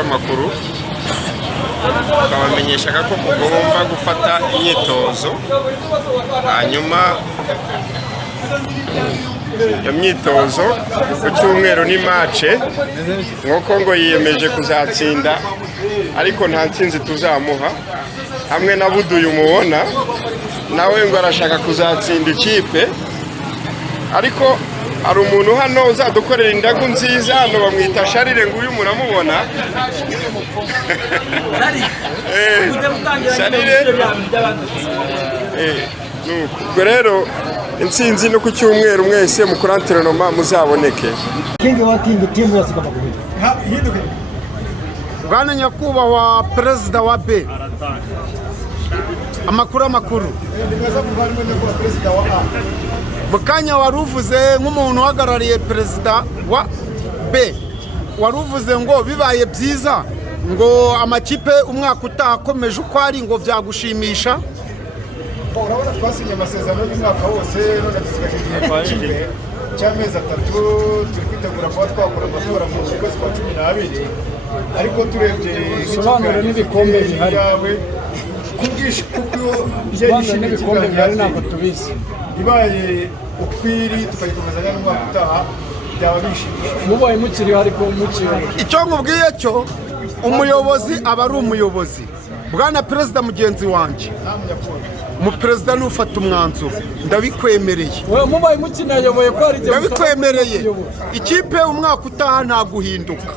amakuru bakabamenyeshaga ko mugomba gufata imyitozo hanyuma iyo myitozo ku cyumweru ni mace nk'uko ngo yiyemeje kuzatsinda ariko nta nsinzi tuzamuha hamwe na Buduyu mubona nawe ngo arashaka kuzatsinda ikipe ariko hari umuntu hano uzadukorera indagu nziza hano bamwita Sharire ngo uyu muramubona Sharire ubwo rero intsinzi no ku cyumweru mwese mukora antrenoma muzaboneke Bwana nyakubahwa perezida wa B amakuru Bukanya waruvuze nk'umuntu uhagarariye perezida wa B waruvuze ngo bibaye byiza ngo amakipe umwaka utakomeje uko ari ngo byagushimisha. Urabona twasinye amasezerano y'umwaka wose none dusigaje igihe kimwe cy'amezi 3 turi kwitegura kuba twakora amatora mu kwezi kwa 12 ariko turebye sobanura n'ibikombe bihari kubwisha kuko byishimiye n'ibikombe bihari ntabwo tubizi ibaye ukwiri tukayikomezanya n'umwaka utaha byaba bishimishije mubaye mukiri ariko mukiri icyo nkubwiye cyo umuyobozi aba ari umuyobozi. Bwana perezida mugenzi wanje umuperezida n'ufata umwanzuro ndabikwemereye mubaye mukinayoboye ko ari ndabikwemereye ikipe umwaka utaha nta guhinduka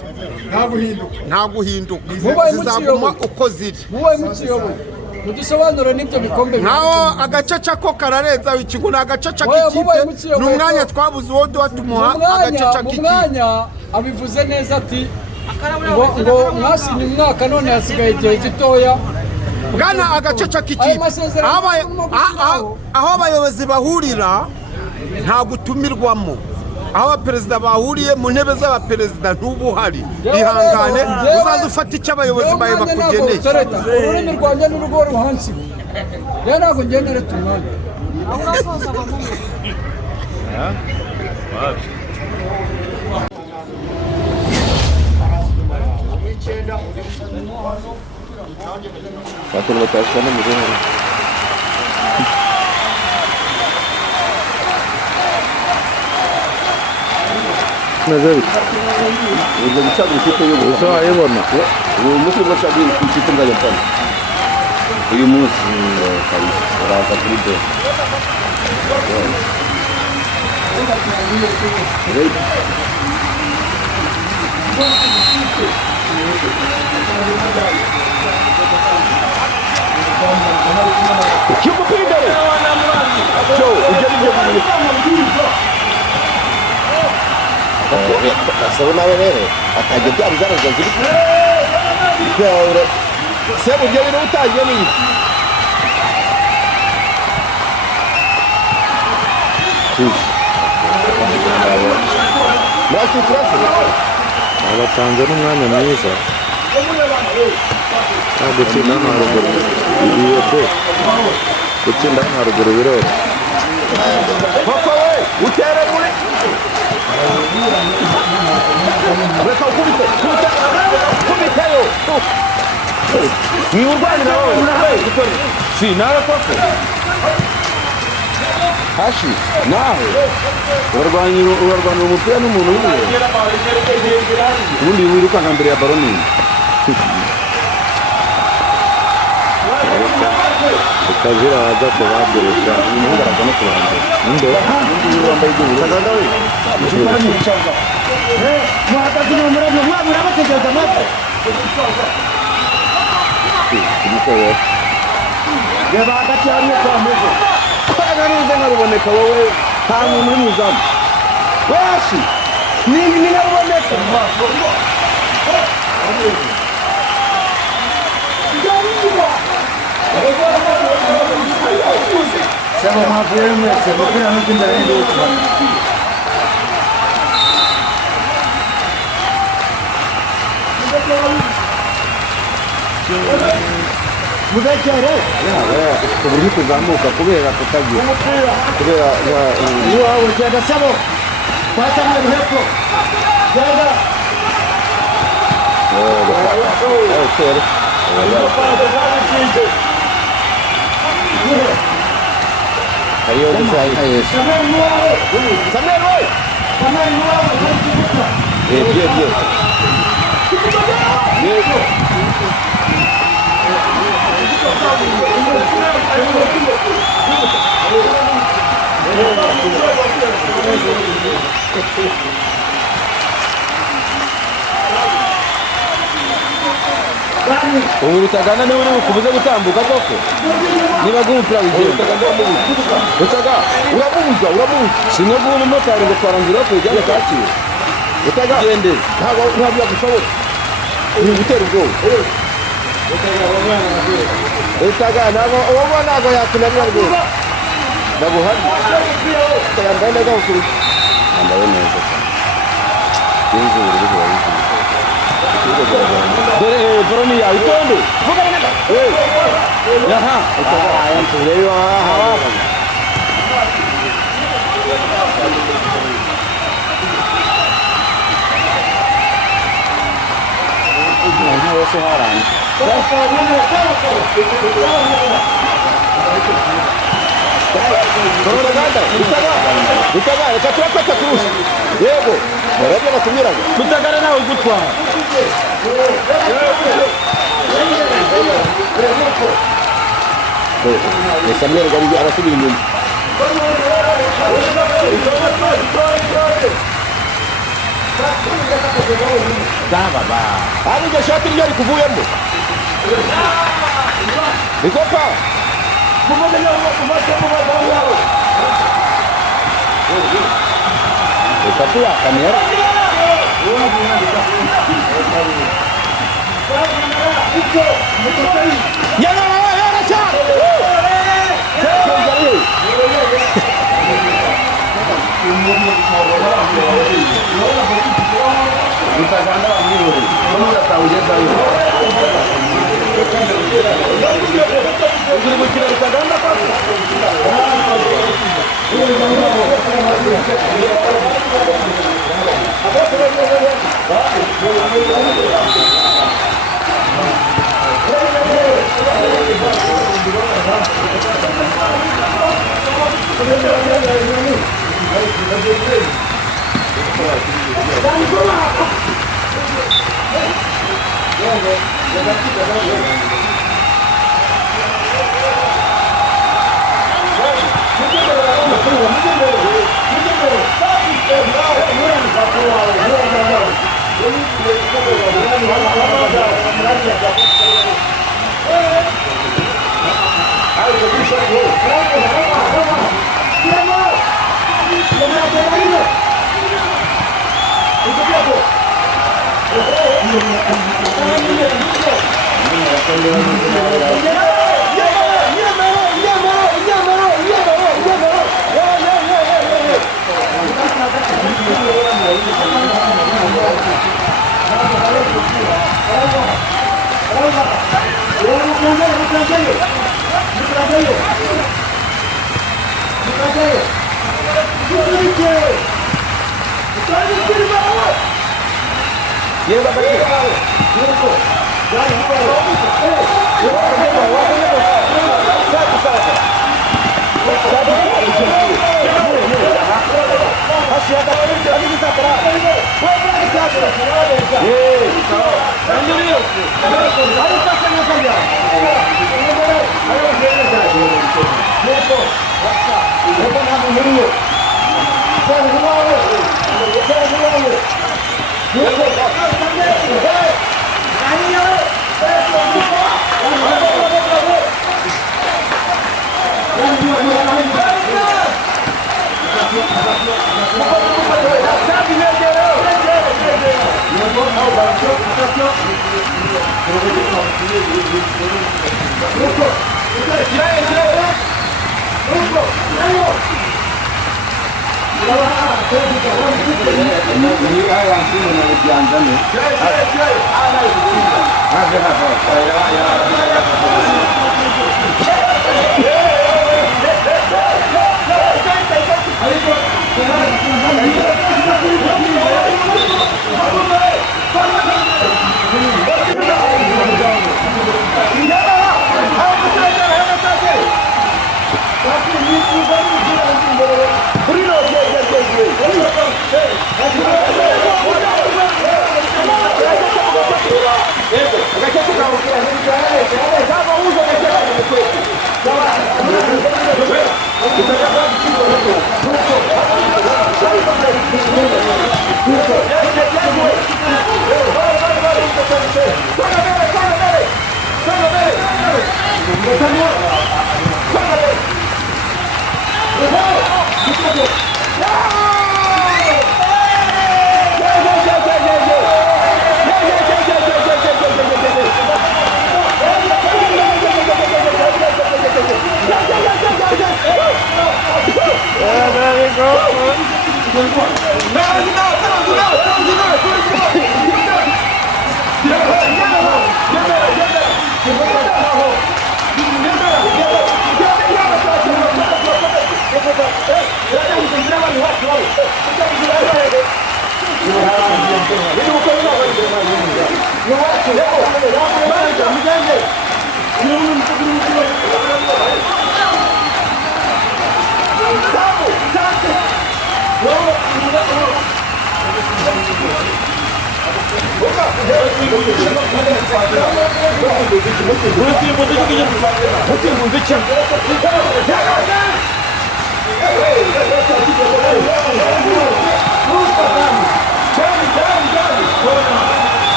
zizaguma uko ziri. mubaye mukiyoboye mudusobanure n'ibyo bikombe naho agacaca ko kararenza ikigo ni agacaca k'ikipe n'umwanya twabuze uwo duha tumuha agacaca k'ikipe. umwanya abivuze neza ati ngo mwasinye umwaka none hasigaye igihe gitoya bwana agacaca k'ikipe aho abayobozi bahurira nta gutumirwamo aho abaperezida bahuriye mu ntebe z'abaperezida ntubuhari ihangane uzaze ufata icyo abayobozi bawe bakugeneye. ururimi rwanjye n'urugo ruhansi rero ntabwo ngendere tumwanya Bakın vatandaşlarına mı dönüyor? Nazarı. Burada bir çabuk şey yok. Usa ayı var mı? Bu nasıl bir çabuk bir şey de yapar. Uyumuz kalmış. Rahat edildi. Evet. Kim bu pindari? Joe, ujali. Sabuna bene. Atajya abizana zaziri. Kwawre. Sebo ujali no utajya ni. Frasi. Abatanze n'umwanya mwiza gutsinda haruguru iyo pe gutsinda haruguru biroro papa we utere muri reka kubitayo ni urwanya nawe si nawe papa hashi nawe urarwanira umupira n'umuntu umwe ubundi wirukanka mbere ya baro nini ukazira waza kubadurisha umuhungaraga no kubanza inde wambaye iby'ubururu muhagaze mu murabyo mwabura bategereza amata reba hagati hariyo kwameze kwaga neza nkaruboneka wowe nta muntu uri mu izamu weshi ni nkaruboneka sema mwavuye mwese mupira n'imbere y'induka mudakere uburyo kuzamuka kubera kutagira kubera iwawe genda sabo pasa mu hepfo genda Hariyo gusa Yesu. Samuel boy. Bien. Urutaganda niwe uri kubuza gutambuka koko niba gumupira wigenda utaga uramubuza sinyo guha umumotari ngo twarangira kujyana kacyiwe utaga gende ntabwo gushoboka uri gutera ubwoba utaga ntabwo uwo ntabwo yakunanira rwose ndabuhari yambaye neza kuri yambaye neza yenze ubururu bwawe dore boroni yawe itonde vuga neza yaha yansubireyo aha nta wese haranje Utaga reka turakata kurusha yego barabye batumiraga tutagara nawe gutwara Samuel gari arasubira inyuma baba ari je shoti ryari kuvuyemo bikopa Tapi ya kamera. Ya Rashad.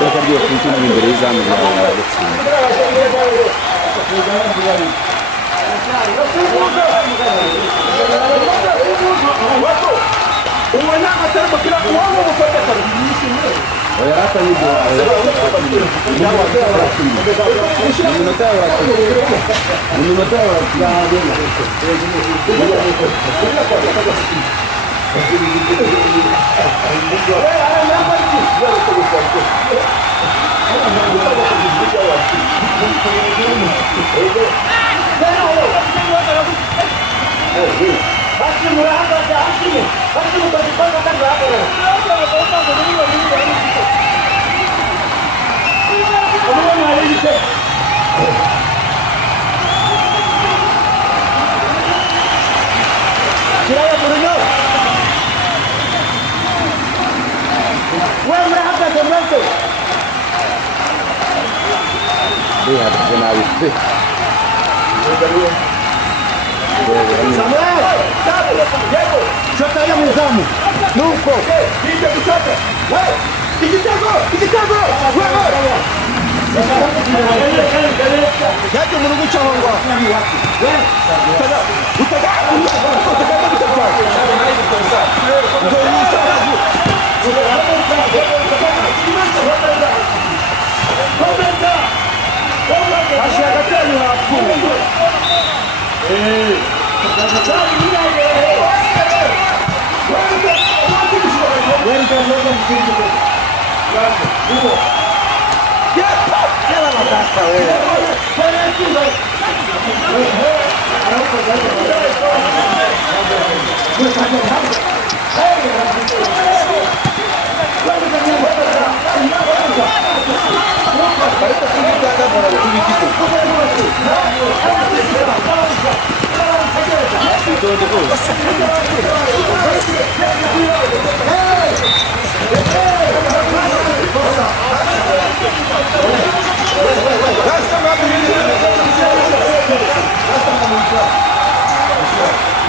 Bakabwiye kuntuna imbere y'izamu rya Gatsinda. Lihat Zenawi. Shota ya mzamu. Nuko. Yaje mu rugo cyangwa.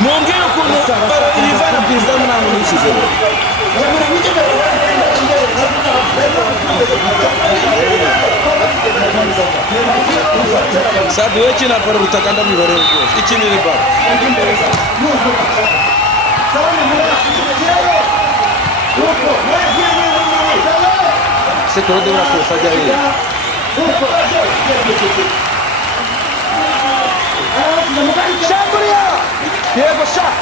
Mwongeye ukuntu barayivana ku izamu nta muntu yishyizeho. Sabi we kina baro rutakanda mwibare rwose ikinire baro. Sekoro de urakosa ajya hehe. Shambulia! Diego shot!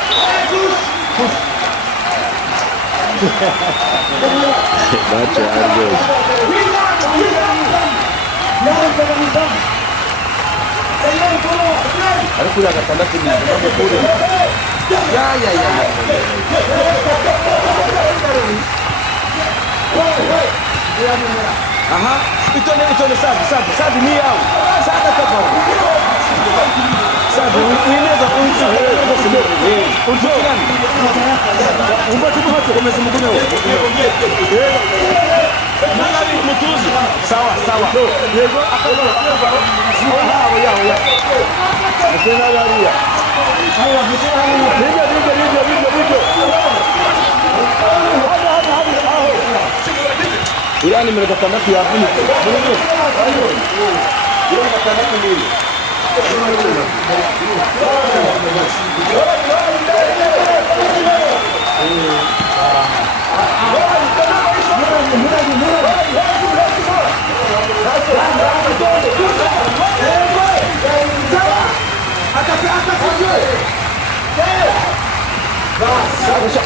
Baca Argos. Ari kuri gatandatu ni bamwe kuri. Ya. Aha, itone sabe ni yao. Saka kapa. Sabe, uineza kuishi. umva tumuhatse komeza umugume wo mutuzi sawa yego akabara yaho mutena bariya video aho uriya nimero 6 yavunitse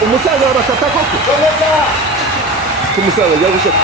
umusaza wabashaka koko umusaza ajya gushaka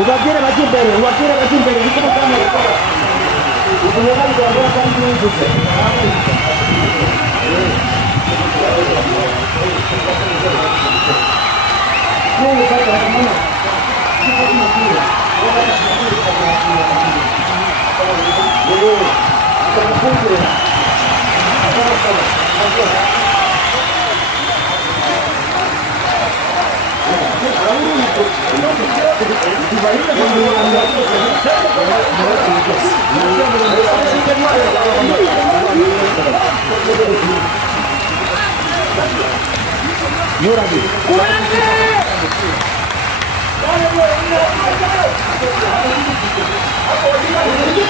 ubabwire bajye imbere niko mukanya ubunyaga bwagora kandi n'inzuzi Nyurabi.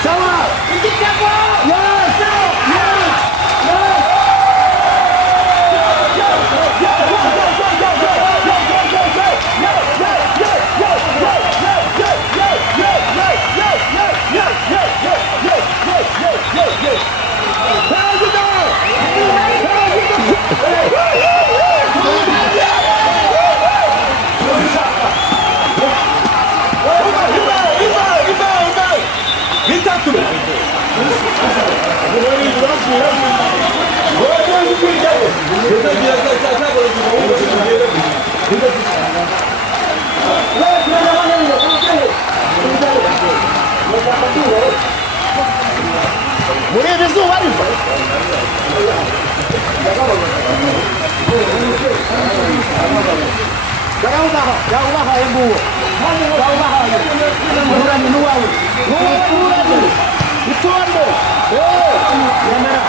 Sawa. Yes. Murebe izuba riva. Jauh embu. Murani nuwawe. Murani. Ituambe. Kamera.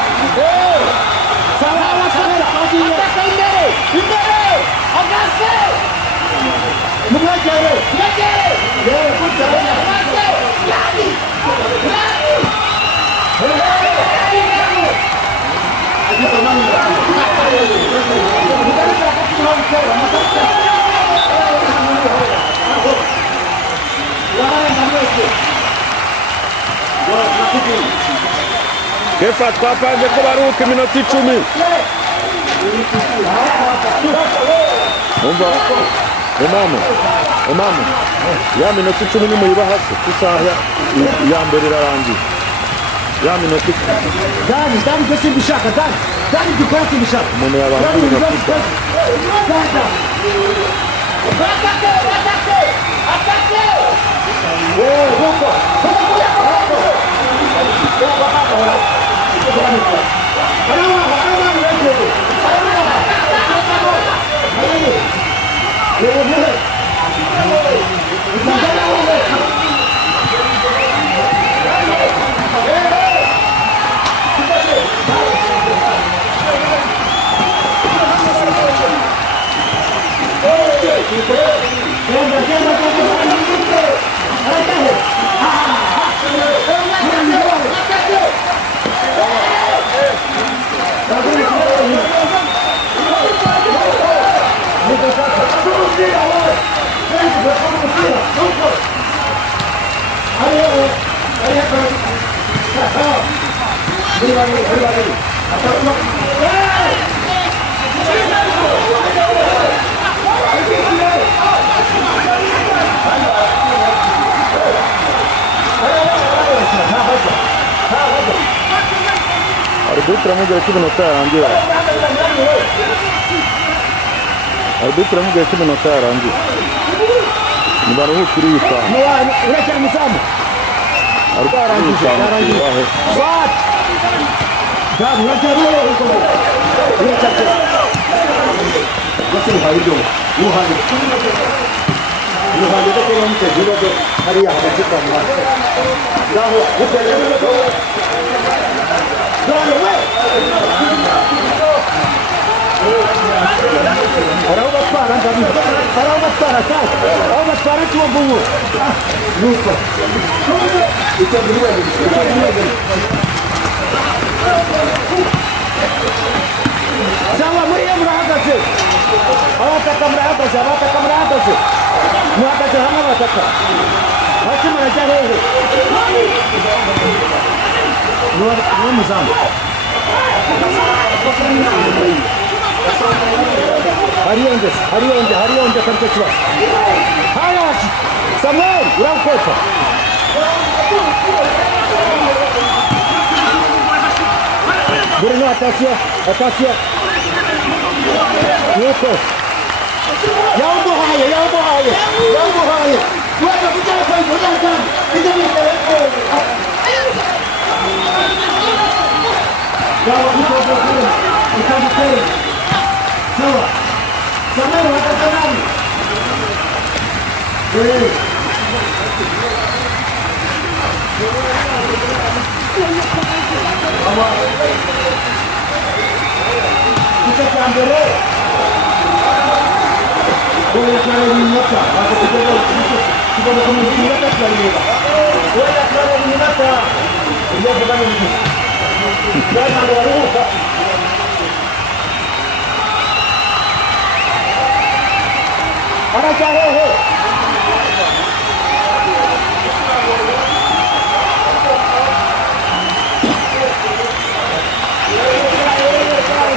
Salah salah. Ataka imbere. Imbere. Agase. Mugajere. Mugajere. Kujya. Agase. Lani. Kefa twapanze ko baruhuka iminota 10. Umva Imamu ya minota 10 ni muyiba hasi kusaha ya mbere irarangiye ya minota Dani kesi bishaka Dani dukasi bishaka umuntu yabanguye Arbitra amubwira ko iminota yarangiye. Arbitra amubwira ko iminota yarangiye. Nibaruhuka iri yitanga. Uracyari musamu. Ararangije. Swat. Dani uracyari uracyari. Wasiri hayo. Yuhani. Yuhani ko bamuteze ibibazo hariya hagati kwa mwana. Ngaho uterere. Arabatwara tuwa bungu. Nuko. Sawa muri murahagaze. Abataka murahagaze. Muhagaze hamwe abataka. Hasi murajya hehe. Nuwa muzamu. Harionje katika kiwa. Haya, Samuel, urakwepa. Bruno attention. Nuko. Yaubo haye. Wewe kujana kwa hiyo. Sawa, Samuel watasanani. Kita ke Ambere. kocha wakapigana usiku kidogo kama minata tunaliwa wewe aklala minata ndio bwana ni ndio ndio waruka ana chahe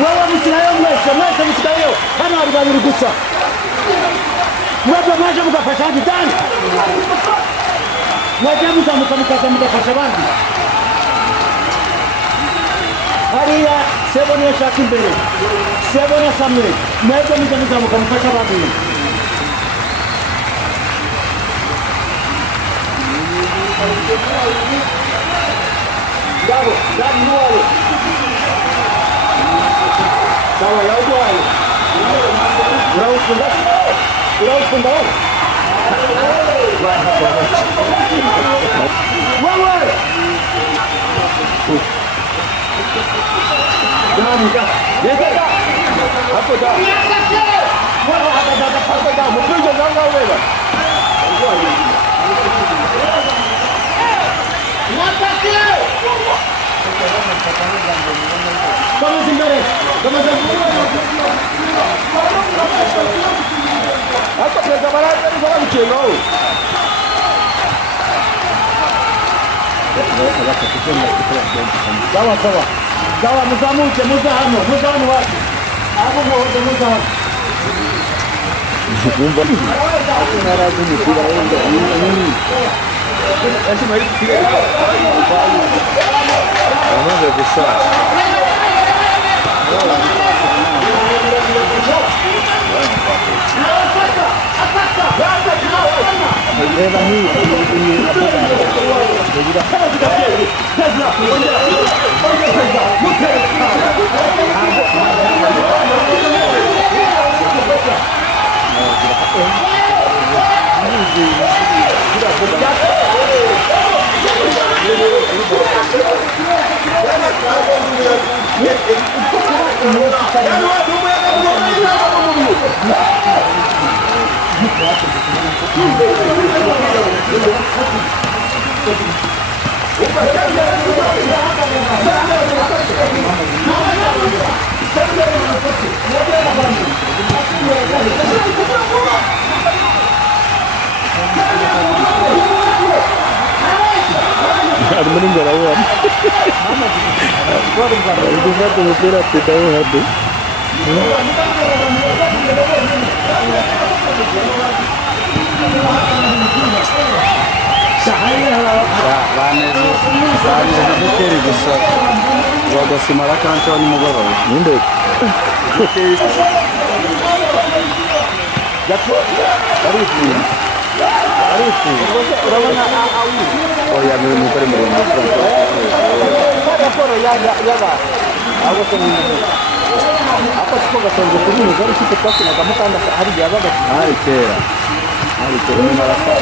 wewe msinayo mwese msikayo hano ari babiri gusa mwebwe mwaje mugafasha abandi dani mwaje muzamuka mukaza mugafasha abandi hariya sebo niyo shaka imbere sebo na Samuel mwebwe mujye muzamuka mufasha abandi Bravo, bravo, nuovo. Sawa, ya uduayo. Uraufunda wewe. Wewe. Nani ka? Yesa. Hapo da. Wewe hapo da. Mpige zanga wewe. Vamos embora. Vamos embora. Hata kwa barabara ni kwa mchezo. Sawa sawa. Sawa mzamuke muzahano wapi? Hapo mmoja muzahano. Kumba. Hakuna razi ni kila nini. Lazima hili kile. Anaanza kusema. Leva hii ada meninggal awam. Itu satu surat kita hati. Bane dukeri gusa bagasimara kanca nimugoroba ninde Arifu urabona oya ni mukore muri raporo yaba abo se ni apa siko gasonje kuri ni zari kite kwakina kamukanda hari yabaga hari kera ni marasa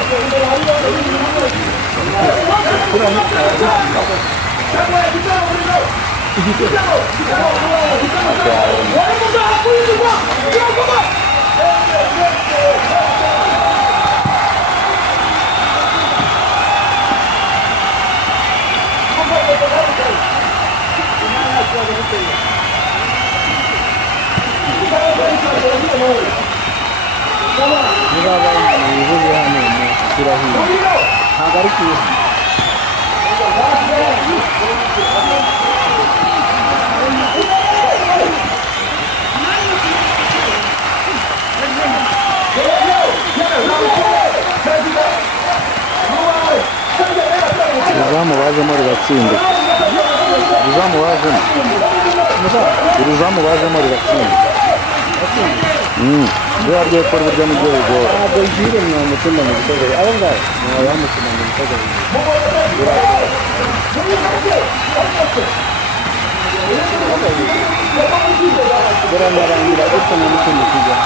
Uzamu wajemo rigatsinda uruzamu wajemo rigatsinda Dia dia perbuatan itu go. Ada jiran yang macam mana kita jadi. Ada enggak? Yang macam mana kita jadi. Barang-barang tidak itu macam juga.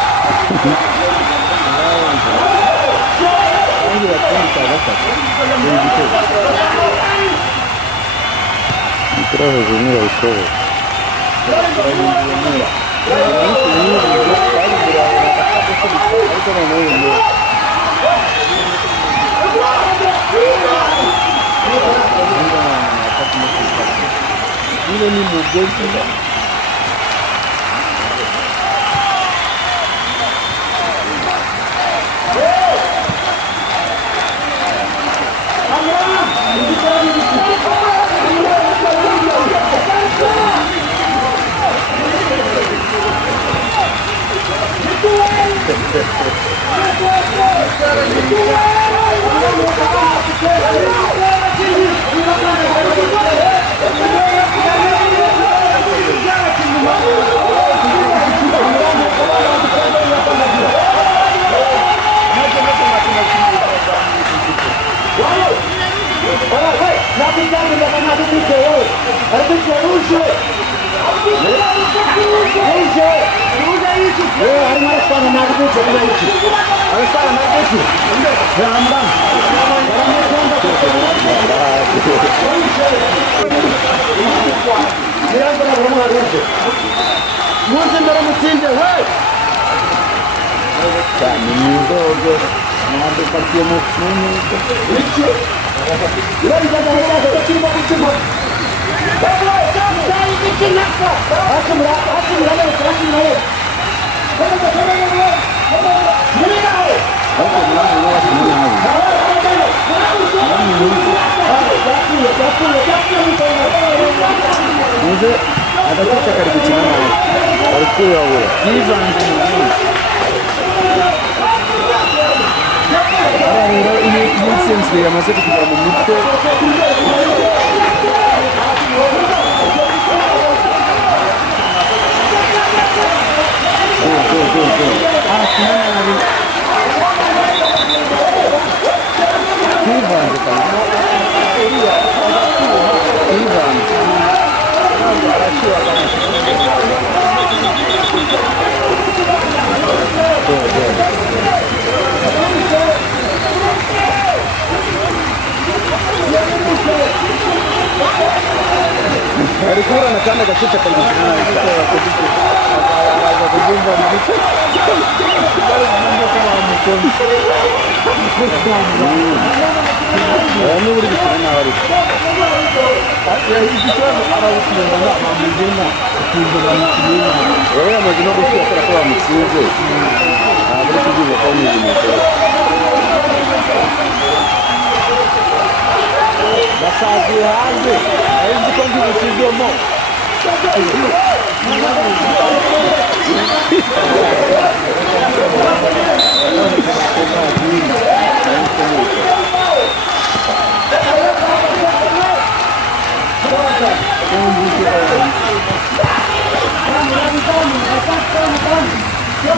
Ini dia pun kita dapat. Terus ini itu. Ini hano ni mugozi muze agakica kari gukina nawe bari kuyabura yivanze mu gihugu rero iyo intsinzi yamaze kugera mu mutwe yivanze kandi yivanze ari kuburana kandi agacuca kari gukina araza kubyumva mu gice n'uburi gukina nawe ariko ikibazo arawukunda bamugena ukunze bamukina rero yamaze no gushyira kubera ko bamutsinze ntabwo ari kubyumva ko bamwizimisha basaziye hanze ari nzi ko ntibukizemo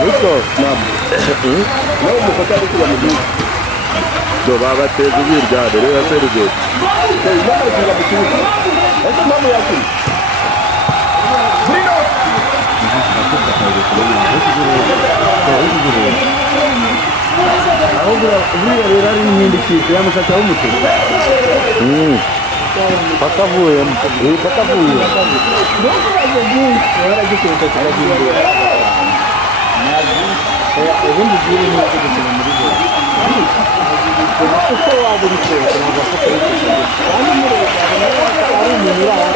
Niko nawe umufata ari kuba mu gihugu do babateza ubiryane rero yaserugeye yamagira mu kibuga ese mpamvu yakiri aho buriya rero ari n'iyindi kipe yamushaka w'umutuku pakavuyemo bakavuyemo ubundi bwiri ni uko gukina muri bo uko waba uri kose ntabwo afata yiteguye kandi muri ubu ari umuntu uri aho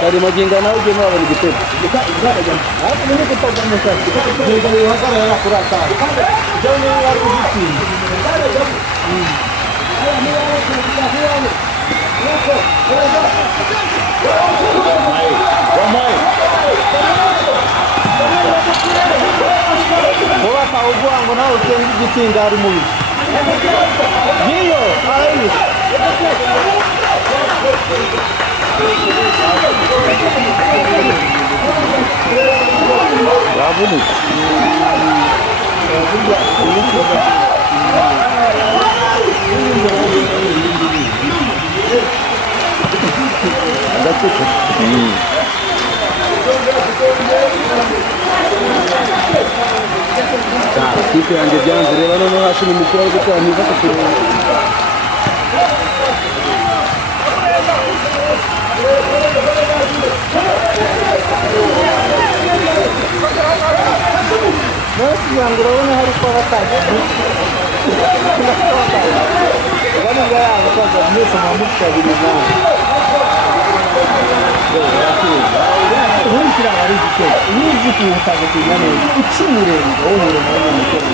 kari magingo nawe ugenda wabona igitego ariko umenye ko utagomba kugenda wihagarara kuri atanu ibyo niba wari ugitsinda vuba akawuguha ngo nawe utenge igitsinda ari mubi ngiyo arayizi yavunitse agacupa ikipe yanjye byanze reba noneho hasi mu mupira wo gutera mwiza ku kirenga kugira ngo urabone hari ko bataje bani bwa abasaza mwese mwamukabiri nawe ubundi kira ari gitego uzi ko utagatinya neza ucimurenga wowe nawe mukuru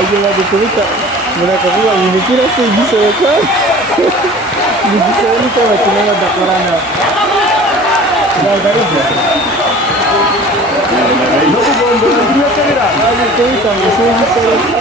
Ayuda kubita murakavuga imipira se igisohoka igisohoka bakina badakorana bagarije no kugomba kugira ari kubita ngo se igisohoka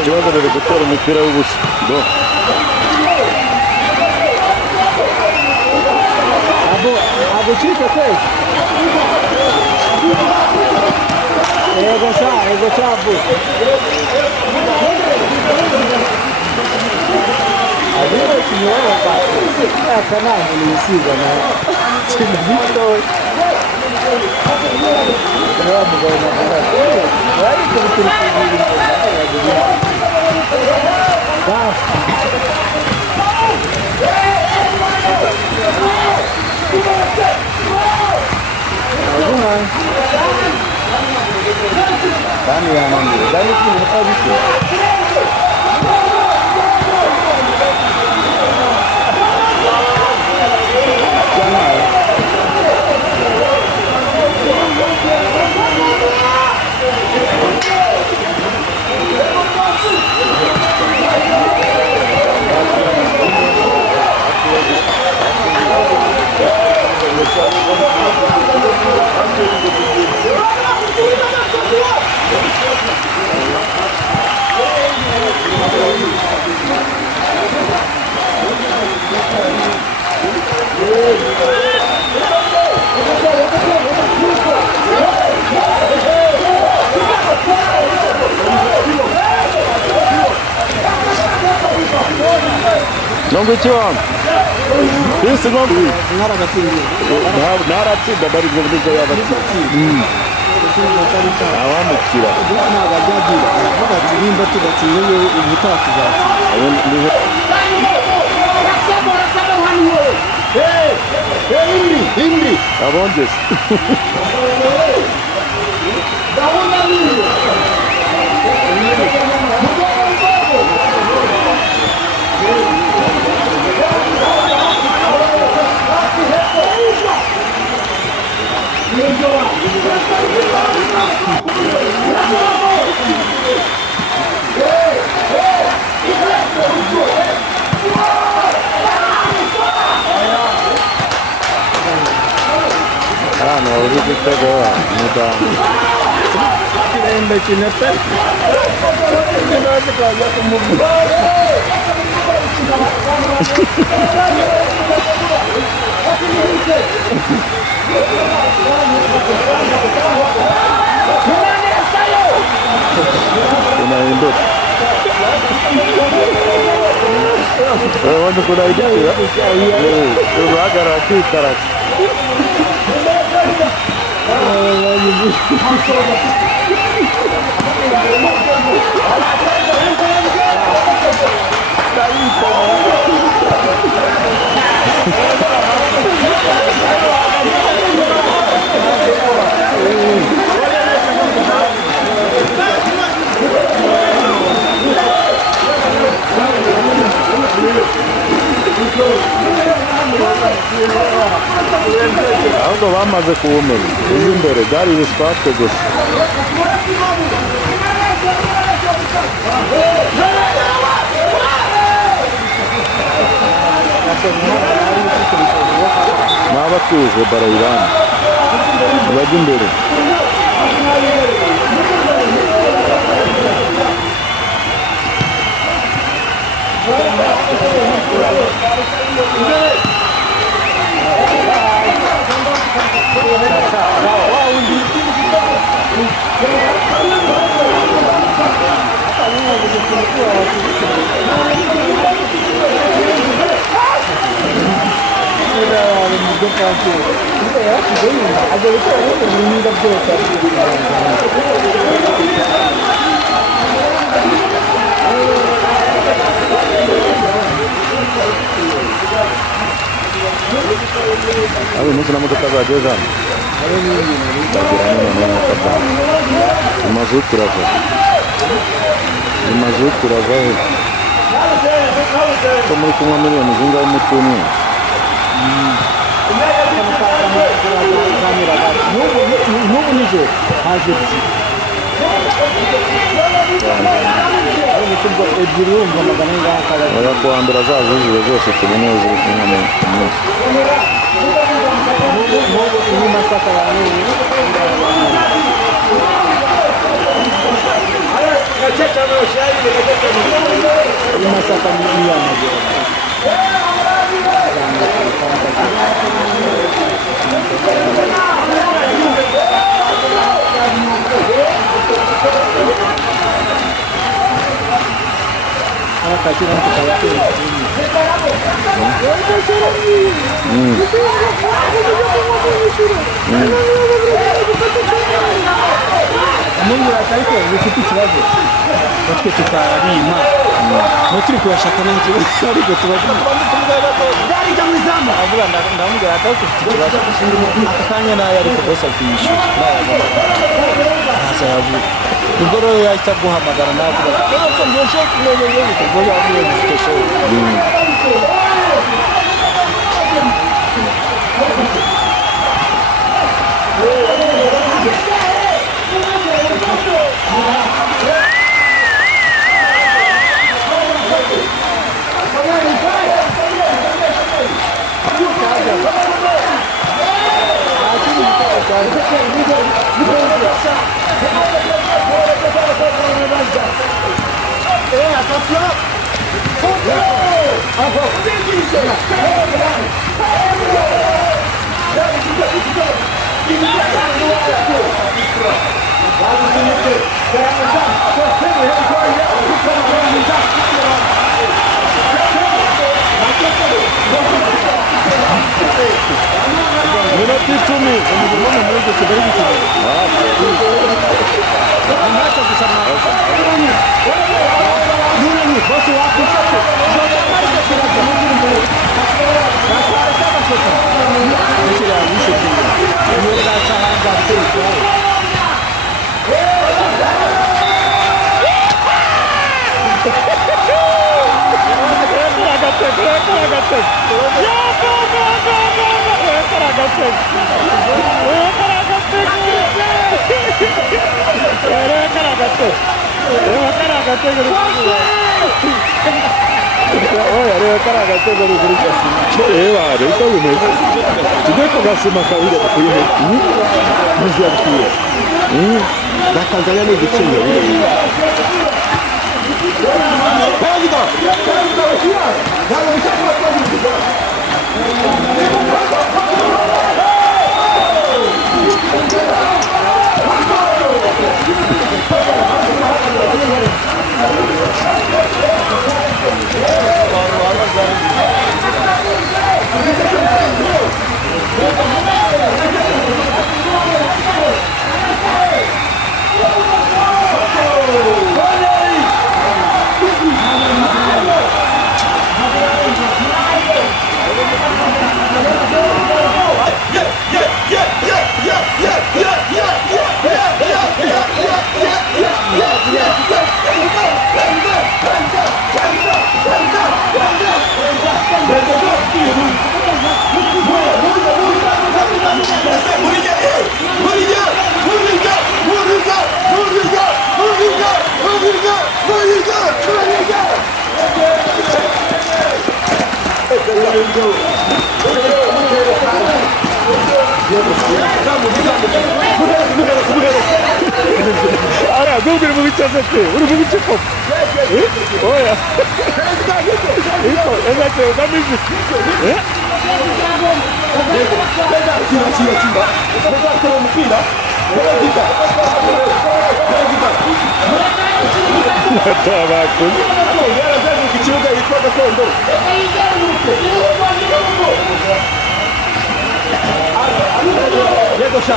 ikibazo bari gutera umupira w'ubusa abo chike kweli ego chabu Adiyo kinyoa kwa kana nilisiga na chindito Ndio mbona wali kutukiri Dani anani Dani kinabiki Nongo ikiwa Isi nongo Naratsinda bari gubwiza y'abatsinda Awamukira aravuga ati nimba tudatsinze ubutaha tuzatsinda Indi Abonges no, uri gutego mudamu kirenda kinata kinaje kaza kumugura inahinduka wanda kuna igiye uhagarara kwitaraka ahubwo bamaze kuwumenya uzi imbere byari ibiswatwe gusa n'abatuje barayirana bajya imbere Ayo musu namodoka zageze hano bagera hano noneho kabisa imazutu urava imazutu urava he ko muri kunywa miliyoni zingahe mu cyumweru n'ubu nijoro haje ebyiri wumva magana y'ingaha kabari oya kuwa mbere azazuzuye zose tubone ziri kunywa mu munsi n'ubu iyi masaka abantu iyi masaka ni iy'amaguru umuntu ariko bifite ikibazo batwe tutarima no turi kubashaka n'ikibazo ariko tubavuga byari byo mwizamu avuga ndamubwira ati ufite ikibazo akanya nayo ariko bose akwishyura ntasa yavuga ubwo rero yahita guhamagara navuga ati ndoshe kumenya ubwo yavuye mufite show minota 10 umugomba muri icyo kigali gikino ntacyo gusama nini bose wakusako Tanzania ni igiciro Ara, Google mu bicazetto, uri mu biciko. Oya. Iko, esatto, dammi. Yego sha.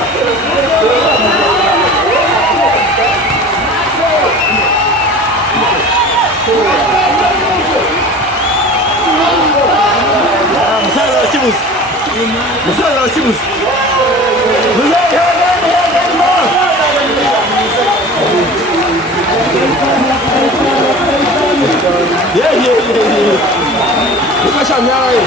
Musaza wa Kibuze. Musaza wa Kibuze. Ukasha mnyara ye.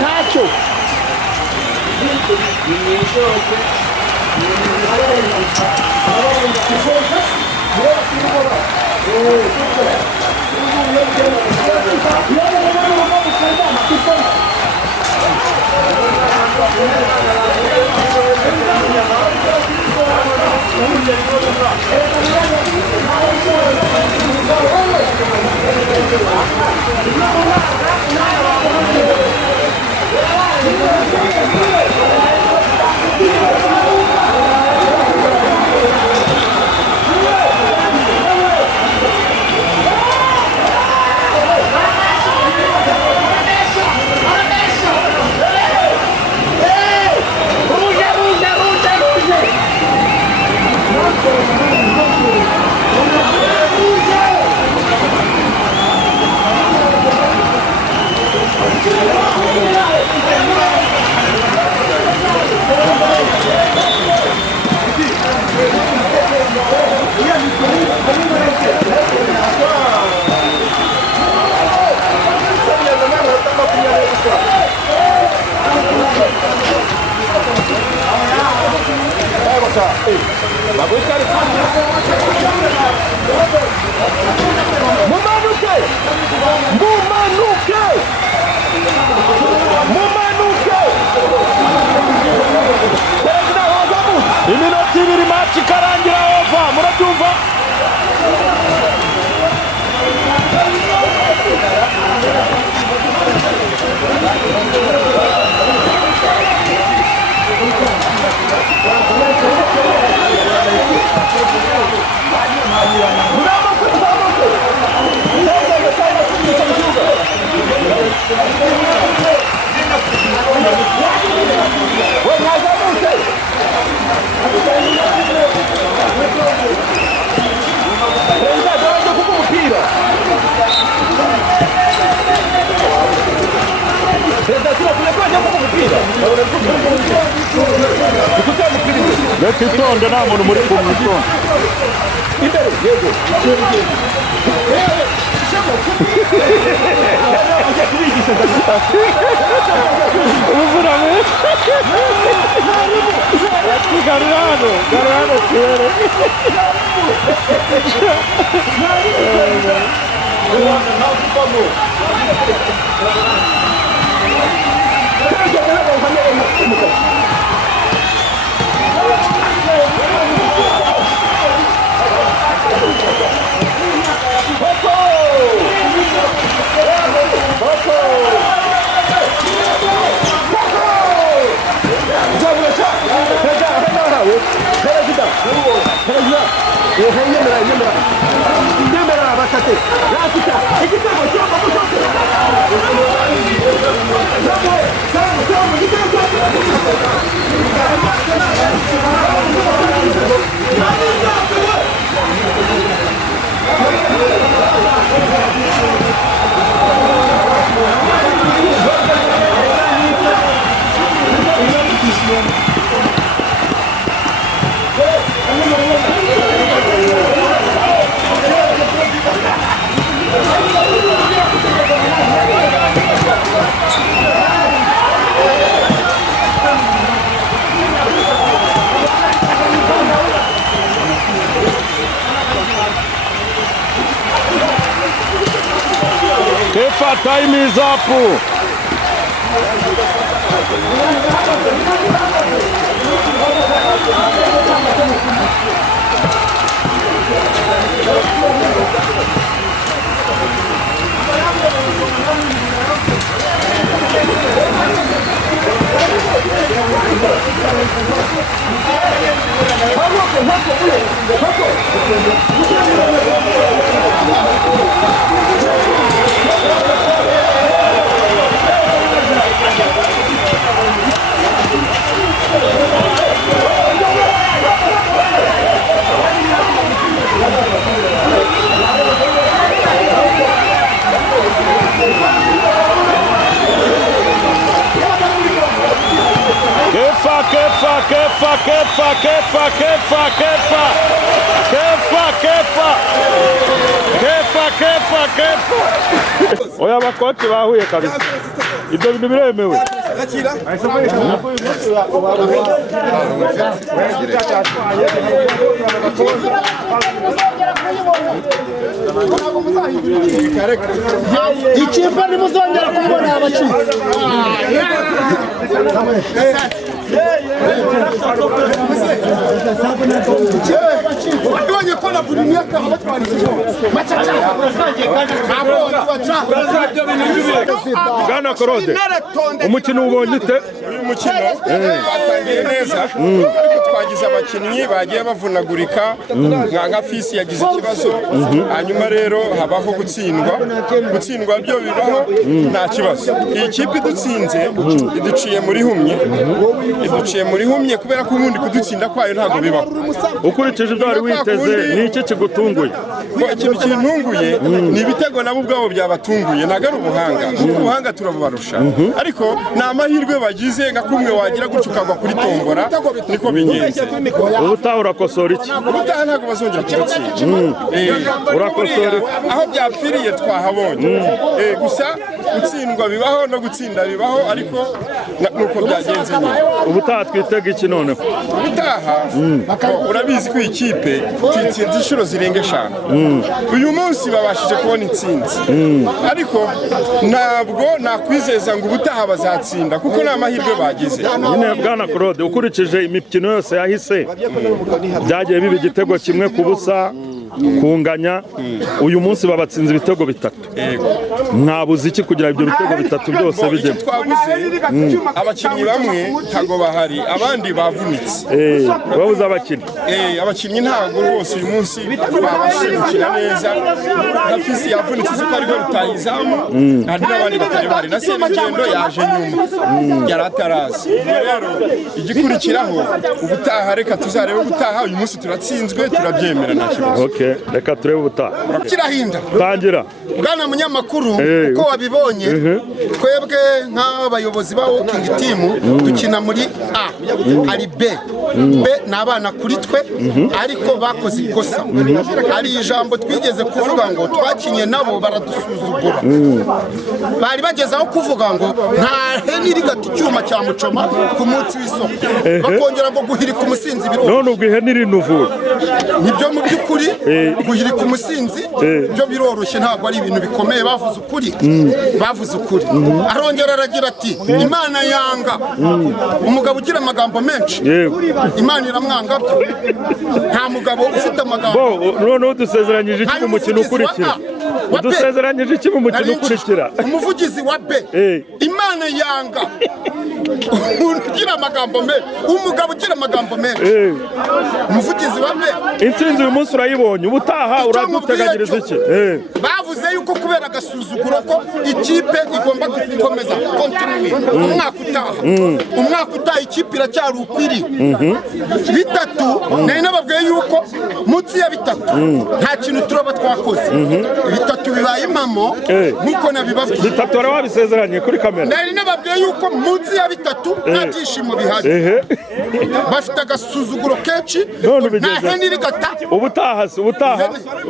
Nacho. Iminota ibiri match ikarangira over, murabyumva? Reka itonde nta muntu muri kumwe itonde. Imbere yego. Ubuvurame. Garano kere. Nyemera bakate. Rasita. Igitego cyangwa mushote. Kefa, time is up. Oya bakoci bahuye kabisa. Ibyo bintu biremewe. Ikipe nimuzongera kubona abacitse. Wabonye ko na buri mwaka batwandikije Bwana Korode, umukino ubonye ute? Uyu mukino watangiye neza ariko twagize abakinnyi bagiye bavunagurika nka Fisi yagize ikibazo hanyuma rero habaho gutsindwa byo bibaho nta kibazo. Iyi kipe idutsinze iduciye muri humye kubera ko ubundi kudutsinda kwayo ntabwo bibaho. Ukurikije ibyo wari witeze ni iki kigutunguye? Ikintu kintunguye ni ibitego nabo ubwabo byabatunguye, ntabwo ari ubuhanga. Ubuhanga turabubarusha ariko ni amahirwe bagize nka kumwe wagira gutyo ukagwa kuri tombora niko bigenze. Ubutaha urakosora iki? Ubutaha ntabwo bazongera kudutsinda. Urakosora aho byapfiriye twahabonye. Gusa gutsindwa bibaho no gutsinda bibaho ariko nuko byagenze nyine. Ubutaha twitega iki noneho? Ubutaha urabizi ko ikipe tuyitsinze inshuro zirenga 5. Uyu munsi babashije kubona intsinzi ariko ntabwo nakwizeza ngo ubutaha bazatsinda kuko ni amahirwe bagize. Nyine Bwana Korode, ukurikije imikino yose yahise byagiye biba igitego kimwe ku busa kunganya, uyu munsi babatsinze ibitego 3. Mwabuze iki kugira ibyo bitego 3 byose bijyemo? Abakinnyi bamwe ntago bahari, abandi bavunitse. Babuze abakinnyi. Abakinnyi ntago rwose uyu munsi babashije gukina neza. Fisi yavunitse zuko ariho rutayizamu, hari n'abandi batari bahari. Na Serugendo yaje nyuma yari atarazi. Rero igikurikiraho ubutaha reka tuzarebe ubutaha. Uyu munsi turatsinzwe turabyemera nta kibazo. Okay, reka turebe ubutaha. Kirahinda. Tangira. Bwana munyamakuru uko wabibonye twebwe nk'abayobozi ba Walking Team dukina muri A ari B n'abana kuri twe ariko bakoze ikosa. Hari ijambo twigeze kuvuga ngo twakinye nabo baradusuzugura. Bari bageze aho kuvuga ngo nta hene iri gata icyuma cya mucoma ku munsi w'isoko bakongera ngo guhirika umusinzi biro. None ubwo ihene iri nuvuye nibyo mu by'ukuri guhirika umusinzi byo biroroshye ntabwo ari ibintu bikomeye. Bavuze ukuri arongera aragira ati Imana yanga umugabo ugira amagambo menshi, Imana iramwanga byo. Nta mugabo ufite amagambo. None udusezeranyije iki mu mukino ukurikira? Udusezeranyije iki mu mukino ukurikira? Umuvugizi wa B Imana Imana yanga umuntu ugira amagambo menshi, umugabo ugira amagambo menshi. Umuvugizi wa mbere intsinzi uyu munsi urayibonye, ubutaha uraduteganyiriza iki? bavuze yuko kubera agasuzuguro ko ikipe igomba gukomeza kontinuwe umwaka utaha ikipe iracyari ukwiri bitatu. nari nababwiye yuko munsi ya bitatu nta kintu turaba twakoze, bitatu bibaye impamo nk'uko nabibabwiye. Bitatu wari wabisezeranye kuri kamera. nari nababwiye yuko munsi ya bitatu nta byishimo bihari, bafite agasuzuguro kenshi, nta hene irigata. ubutaha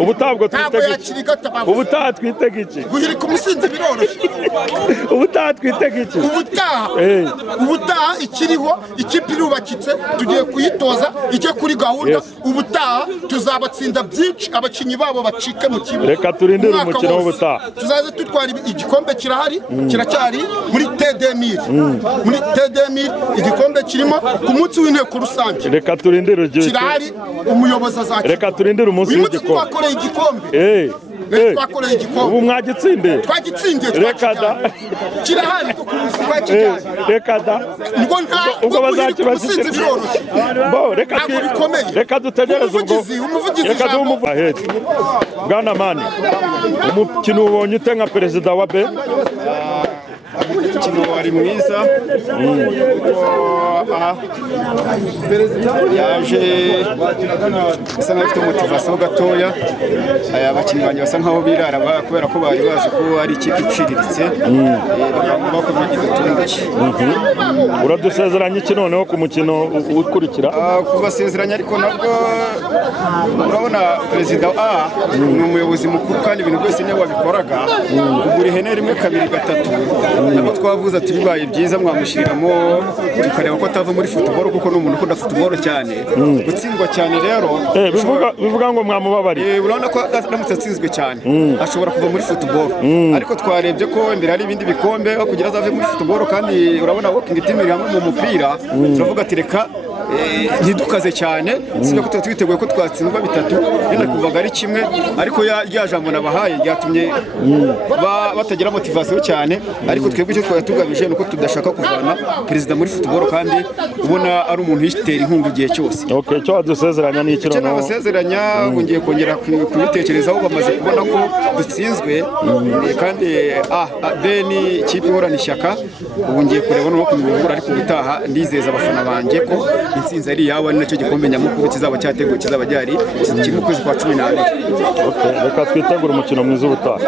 ubwo ntabwo yakirigata bavuze. ubutaha twitega iki? guhirika umusinzi biroroshye. ubutaha twitega iki? ubutaha ikiriho, ikipe irubakitse, tugiye kuyitoza ijye kuri gahunda. ubutaha tuzabatsinda byinshi, abakinnyi babo bacike mu kibuga. Reka turindire umukino w'ubutaha. tuzaze tutwara igikombe, kirahari, kiracyari muri TD1000. muri TD1000 igikombe kirimo ku munsi w'inteko rusange. Reka turindire kirahari, umuyobozi azakira. Reka turindire umunsi w'igikombe. twakoreye igikombe. twakoreye igikombe. ubu mwagitsindiye? twagitsindiye. Reka da. kirahari reka da. ngo nta ubwo bazakibashyikira. Reka dutegereze ubwo. Reka duhe umuvugizi. Bwana Mani, umukino ubonye ute nka perezida wa B? umukino wari mwiza yaje asa n'abafite motivasiyo gatoya. Abakinnyi banjye basa nkaho birara kubera ko bari bazi ko ari ikipe iciriritse, bakaba bakomeje gutunguye. Uradusezeranya iki noneho ku mukino ukurikira? Kubasezeranya ariko nabwo urabona perezida ni umuyobozi mukuru kandi ibintu byose niwe wabikoraga. kugura ihene rimwe kabiri gatatu nabo twavuze ati bibaye byiza mwamushiriramo tukareba ko atava muri football kuko ni umuntu ukunda football cyane. Gutsindwa cyane rero bivuga ngo mwamubabariye. Urabona ko aramutse atsinzwe cyane ashobora kuva muri football, ariko twarebye ko imbere hari ibindi bikombe kugira azave muri football, kandi urabona walking team iri hamwe mu mupira. Turavuga ati reka ntidukaze cyane, sibe ko twiteguye ko twatsindwa bitatu yenda kuvaga ari kimwe, ariko rya jambo nabahaye ryatumye batagira motivasiyo cyane. Ariko twebwe icyo twari tugamije nuko tudashaka kuvana perezida muri football, kandi ubona ari umuntu yitera inkunga igihe cyose. Okay, cyo adusezeranya ni iki noneho? Abasezeranya ngiye kongera kubitekerezaho, bamaze kubona ko dutsinzwe kandi Beni ikipe ihorana ishyaka. Ubu ngiye kureba no kumenya, ariko ubutaha ndizeza abafana banjye ko intsinzi ari yawe, ari nacyo gikombe nyamukuru kizaba cyateguwe, kizaba cyari kiri mu kwezi kwa 12. Okay, reka twitegure umukino mwiza ubutaha.